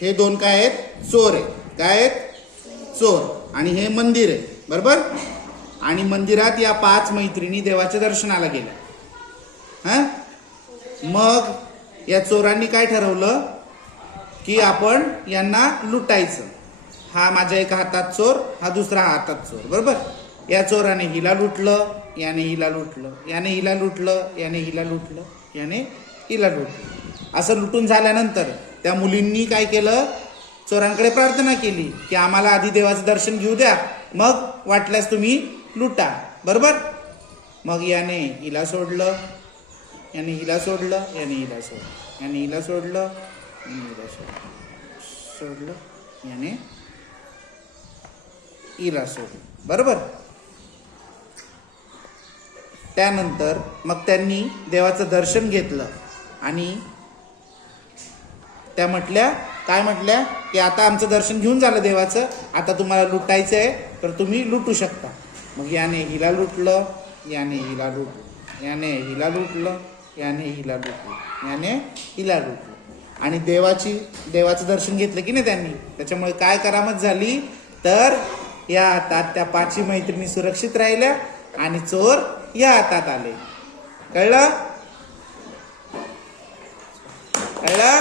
हे दोन काय आहेत? चोर आहेत. काय आहेत? चोर. आणि हे मंदिर आहे. बरोबर. आणि मंदिरात या 5 मैत्रिणी देवाच्या दर्शनाला गेल्या. मग या चोरांनी काय ठरवलं की आपण यांना लुटायचं. हा माझ्या एका हातात चोर, हा दुसरा हातात चोर. बरोबर. या चोराने हिला लुटलं, याने हिला लुटलं, याने हिला लुटलं, याने हिला लुटलं, याने हिला लुटलं. असं लुटून झाल्यानंतर त्या मुलींनी काय केलं? चोरांकडे प्रार्थना केली की आम्हाला आधी देवाचं दर्शन घेऊ द्या, मग वाटल्यास तुम्ही लुटा. बरोबर. मग याने हिला सोडलं, याने हिला सोडलं, याने हिला सोडलं, याने हिला सोडलं, याने हिला सोडलं, याने हिला सोडलं. बरोबर. त्यानंतर मग त्यांनी देवाचं दर्शन घेतलं आणि त्या म्हटल्या, काय म्हटल्या की आता आमचं दर्शन घेऊन झालं देवाचं, आता तुम्हाला लुटायचं आहे तर तुम्ही लुटू शकता. मग याने हिला लुटलं, याने हिला लुटलं, याने हिला लुटलं, याने हिला लुटलं, याने हिला लुटलं. आणि देवाचं दर्शन घेतलं की नाही त्यांनी, त्याच्यामुळे काय करामत झाली तर या हातात त्या 5 मैत्रिणी सुरक्षित राहिल्या आणि चोर या हातात आले. कळलं? कळलं?